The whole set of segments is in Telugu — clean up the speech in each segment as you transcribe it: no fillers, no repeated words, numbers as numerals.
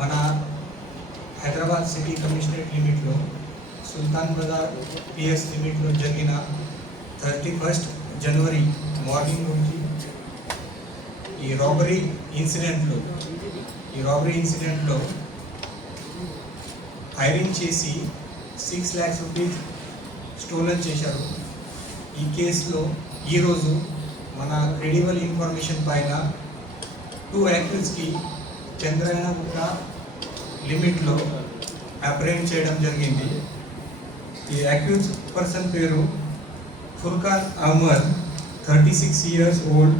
మన హైదరాబాద్ సిటీ కమిషనరేట్ లిమిట్లో సుల్తాన్ బజార్ పిఎస్ లిమిట్లో జరిగిన 31 జనవరి మార్నింగ్ నుంచి ఈ రాబరీ ఇన్సిడెంట్లో హైరింగ్ చేసి 6 lakhs రూపీస్ స్టోలన్ చేశారు. ఈ కేసులో ఈరోజు మన క్రెడిబుల్ ఇన్ఫర్మేషన్ పైన 2 యాక్యూజ్కి చంద్రయానగుట్ట లిమిట్లో అప్రెండ్ చేయడం జరిగింది. ఈ అక్యూజ్ పర్సన్ పేరు Furqan Ahmed, 36 years old,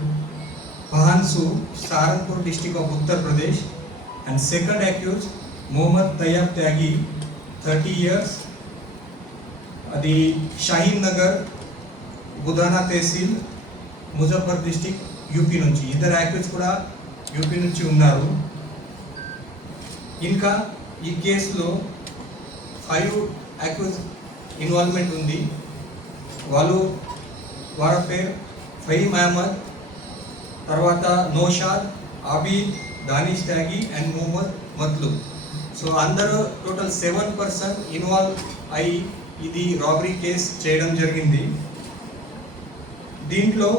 Pahansu, Sarampur district of Uttar Pradesh. And second accused Mohammed Tayyab Tyagi, 30 years, అది షాహీన్ నగర్, బుధానా తహసీల్, ముజఫర్ డిస్ట్రిక్ట్, యూపీ నుంచి. ఇద్దరు యాక్యూజ్ కూడా యూపీ నుంచి ఉన్నారు. ఇంకా ఈ కేసులో 5 యాక్యూజ్ ఇన్వాల్వ్మెంట్ ఉంది. వాళ్ళ పేరు ఫహీమ్ అహ్మద్, తర్వాత నౌషాద్, ఆబీద్, దానిష్ త్యాగి అండ్ మొహమ్మద్ మత్లూబ్. సో అందరూ టోటల్ 7 person ఇన్వాల్వ్ అయ్యి ఇది రాబరీ కేసు చేయడం జరిగింది. దీంట్లో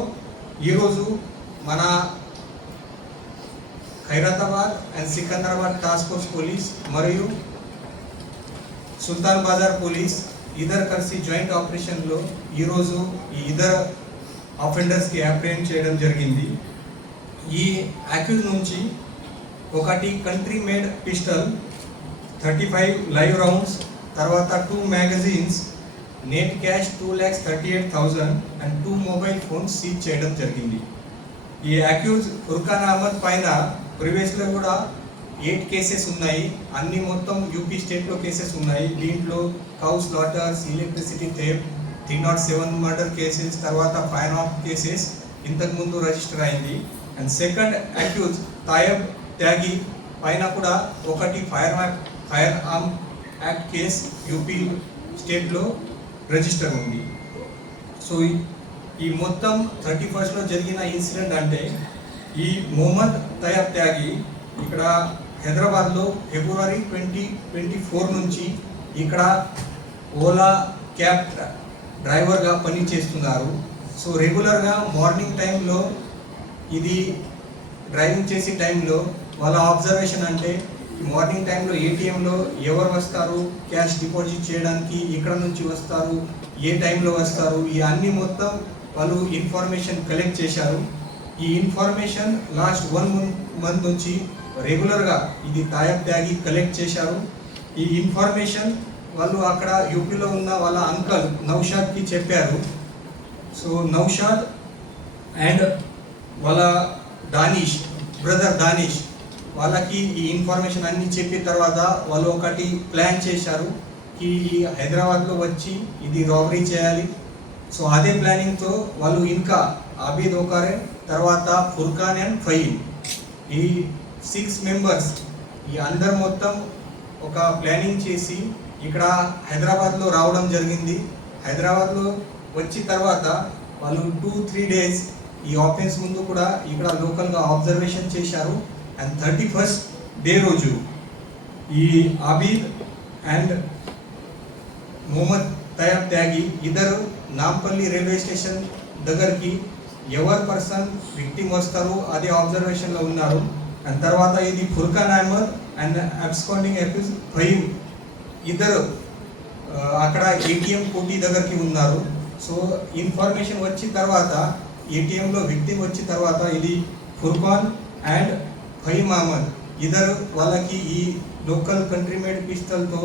ఈరోజు మన Khairatabad and Secunderabad task force police మరియు సుల్తాన్ బజార్ పోలీస్ ఇద్దరు కలిసి జాయింట్ ఆపరేషన్లో ఈరోజు ఈ ఇద్దరు అఫెండర్స్కి అప్రెండ్ చేయడం జరిగింది. ఈ అక్యూజ్ నుంచి ఒకటి country made pistol, 35 live rounds, తర్వాత 2 magazines, net cash 2,38,000 and 2 mobile phones seize చేయడం జరిగింది. ఈ అక్యూజ్ ఫుర్ఖాన్ అహ్మద్ పైన ప్రీవియస్లో కూడా 8 కేసెస్ ఉన్నాయి. అన్ని మొత్తం యూపీ స్టేట్లో కేసెస్ ఉన్నాయి. దీంట్లో cow slaughters, electricity theft, 307 murder cases, తర్వాత 5 కేసెస్ ఇంతకుముందు రిజిస్టర్ అయింది. And second accused Tayyab Tyagi పైన కూడా ఒకటి firearm act case UP స్టేట్లో రిజిస్టర్ ఉంది. సో ఈ మొత్తం 31st జరిగిన ఇన్సిడెంట్ అంటే ఈ మొహమ్మద్ తయ్యబ్ త్యాగి ఇక్కడ హైదరాబాద్లో ఫిబ్రవరి 2024 నుంచి ఇక్కడ ఓలా క్యాబ్ డ్రైవర్గా పని చేస్తున్నారు. సో రెగ్యులర్గా మార్నింగ్ టైంలో ఇది డ్రైవింగ్ చేసే టైంలో వాళ్ళ అబ్జర్వేషన్ అంటే మార్నింగ్ టైంలో ఏటీఎంలో ఎవరు వస్తారు, క్యాష్ డిపాజిట్ చేయడానికి ఎక్కడ నుంచి వస్తారు, ఏ టైంలో వస్తారు, ఈ అన్ని మొత్తం వాళ్ళు ఇన్ఫర్మేషన్ కలెక్ట్ చేశారు. ఈ ఇన్ఫర్మేషన్ లాస్ట్ 1 month నుంచి రెగ్యులర్గా ఇది తయ్యబ్ త్యాగి కలెక్ట్ చేశారు. ఈ ఇన్ఫర్మేషన్ వాళ్ళు అక్కడ యూపీలో ఉన్న వాళ్ళ అంకల్ నౌషాద్కి చెప్పారు. సో నౌషాద్ అండ్ వాళ్ళ బ్రదర్ దానిష్ వాళ్ళకి ఈ ఇన్ఫర్మేషన్ అన్ని చెప్పిన తర్వాత వాళ్ళు ఒకటి ప్లాన్ చేశారు ఈ హైదరాబాద్లో వచ్చి ఇది రాబరీ చేయాలి. సో అదే ప్లానింగ్తో వాళ్ళు ఇంకా ఆబీద్ ఓకారే, తర్వాత ఫుర్ఖాన్ అండ్ ఫహీమ్, ఈ 6 members ఈ అందరు మొత్తం ఒక ప్లానింగ్ చేసి ఇక్కడ హైదరాబాద్లో రావడం జరిగింది. హైదరాబాద్లో వచ్చిన తర్వాత వాళ్ళు 2-3 days ఈ ఆఫెన్స్ ముందు కూడా ఇక్కడ లోకల్గా అబ్జర్వేషన్ చేశారు. అండ్ 31st డే రోజు ఈ ఆబీద్ అండ్ మొహమ్మద్ తయ్యబ్ త్యాగి ఇద్దరు నాంపల్లి రైల్వే స్టేషన్ దగ్గరికి ఎవరు పర్సన్ విక్టిమ్ వస్తారు అదే అబ్జర్వేషన్లో ఉన్నారు. అండ్ తర్వాత ఇది Furqan Ahmed and absconding accused Faheem ఇద్దరు అక్కడ ఏటీఎం కోటి దగ్గరికి ఉన్నారు. సో ఇన్ఫర్మేషన్ వచ్చిన తర్వాత ఏటీఎంలో విక్టిమ్ వచ్చిన తర్వాత ఇది ఫుర్ఖాన్ అండ్ ఫహీమ్ అహ్మద్ ఇద్దరు వాళ్ళకి ఈ లోకల్ కంట్రీ మేడ్ పిస్టల్తో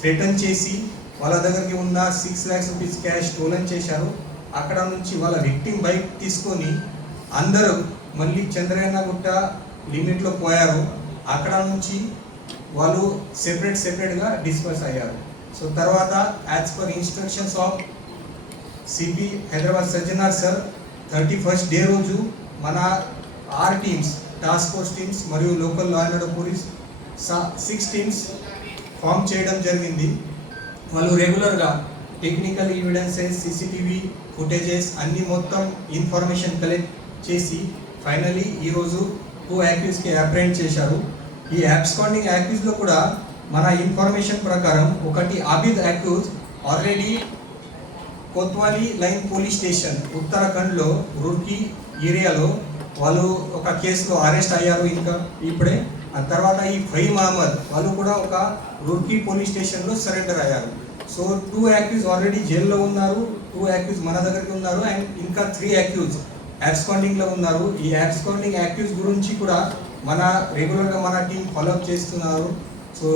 థ్రెటన్ చేసి వాళ్ళ దగ్గరికి ఉన్న 6 lakhs రూపీస్ క్యాష్ స్టోలన్ చేశారు. అక్కడ నుంచి వాళ్ళ విక్టిమ్ బైక్ తీసుకొని అందరూ మళ్ళీ చంద్రయానగుట్ట లిమిట్లో పోయారు. అక్కడ నుంచి వాళ్ళు సెపరేట్గా డిస్పర్స్ అయ్యారు. సో తర్వాత as per instructions of CP Hyderabad Sajjanar sir 31st day రోజు మన టీమ్స్, టాస్క్ ఫోర్స్ టీమ్స్ మరియు local law and order police 6 teams form చేయడం జరిగింది. వాళ్ళు రెగ్యులర్గా టెక్నికల్ ఎవిడెన్సెస్, సీసీటీవీ ఫుటేజెస్ అన్ని మొత్తం ఇన్ఫర్మేషన్ కలెక్ట్ చేసి ఫైనలీ ఈరోజు 2 యాక్యూజ్కి అప్రెండ్ చేశారు. ఈ అబ్స్కాండింగ్ యాక్యూజ్లో కూడా మన ఇన్ఫర్మేషన్ ప్రకారం ఒకటి Abid accused already Kotwali line police station ఉత్తరాఖండ్లో రూర్కీ ఏరియాలో వాళ్ళు ఒక కేసులో అరెస్ట్ అయ్యారు ఇంకా ఇప్పుడే. ఆ తర్వాత ఈ ఫహీమ్ అహ్మద్ వాళ్ళు కూడా ఒక రూర్కీ పోలీస్ స్టేషన్లో సరెండర్ అయ్యారు. సో 2 యాక్యూజ్ ఆల్రెడీ జైల్లో ఉన్నారు, 2 యాక్యూజ్ మన దగ్గరికి ఉన్నారు, అండ్ ఇంకా 3 యాక్యూజ్ అబ్స్కాండింగ్లో ఉన్నారు. ఈ అబ్స్కాండింగ్ యాక్యూజ్ గురించి కూడా మన రెగ్యులర్గా మన టీం ఫాలోఅప్ చేస్తున్నారు. సో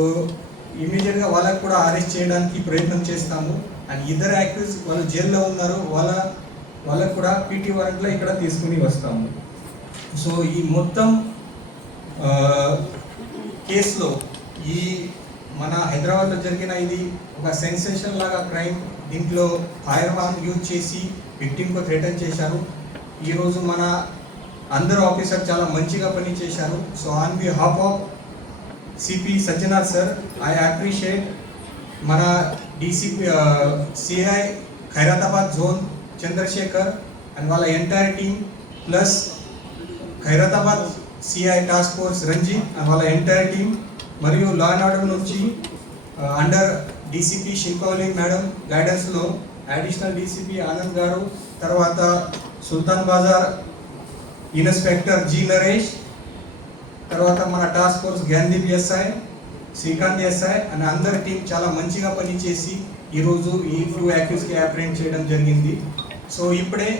ఇమీడియట్గా వాళ్ళకు కూడా అరెస్ట్ చేయడానికి ప్రయత్నం చేస్తాము. అండ్ ఇద్దరు యాక్యూజ్ వాళ్ళు జైల్లో ఉన్నారు, వాళ్ళకు కూడా పీటీ వారెంట్లో ఇక్కడ తీసుకుని వస్తాము. సో ఈ మొత్తం కేసులో ఈ మన హైదరాబాద్లో జరిగిన ఇది ఒక సెన్సేషన్ లాగా క్రైమ్. దీంట్లో ఫైర్ ఆర్మ్ యూజ్ చేసి విక్టిమ్కు థ్రెటన్ చేశారు. ఈరోజు మన అందరు ఆఫీసర్ చాలా మంచిగా పని చేశారు. So on behalf of CP Sajjanar sir, I appreciate మన DCP CI Khairatabad zone Chandrashekar and వాళ్ళ entire team, plus Khairatabad CI task force Ranjith and వాళ్ళ ఎంటైర్ టీమ్, మరియు లా అండ్ ఆర్డర్ నుంచి అండర్ డీసీపీ శిల్పావళి మేడం గైడెన్స్లో అడిషనల్ డీసీపీ ఆనంద్ గారు, తర్వాత సుల్తాన్ బాజార్ ఇన్స్పెక్టర్ జి నరేష్, తర్వాత మన task force Gandeep SI, Srikanth SI and అందరి టీం చాలా మంచిగా పనిచేసి ఈరోజు ఈ 2 యాక్యూజ్కి అప్రిహెండ్ చేయడం జరిగింది. సో ఇప్పుడే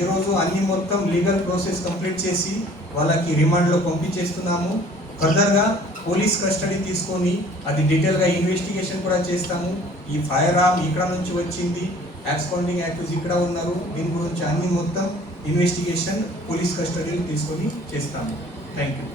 ఈరోజు అన్ని మొత్తం లీగల్ ప్రాసెస్ కంప్లీట్ చేసి వాళ్ళకి రిమాండ్లో పంపించేస్తున్నాము. ఫర్దర్గా పోలీస్ కస్టడీ తీసుకొని అది డీటెయిల్గా ఇన్వెస్టిగేషన్ కూడా చేస్తాము. ఈ ఫైర్ ఆర్మ్ ఇక్కడ నుంచి వచ్చింది, అబ్స్కాండింగ్ యాక్యూజ్ ఇక్కడ ఉన్నారు, దీని గురించి అన్ని మొత్తం ఇన్వెస్టిగేషన్ పోలీస్ కస్టడీలో తీసుకొని చేస్తాము. Thank you.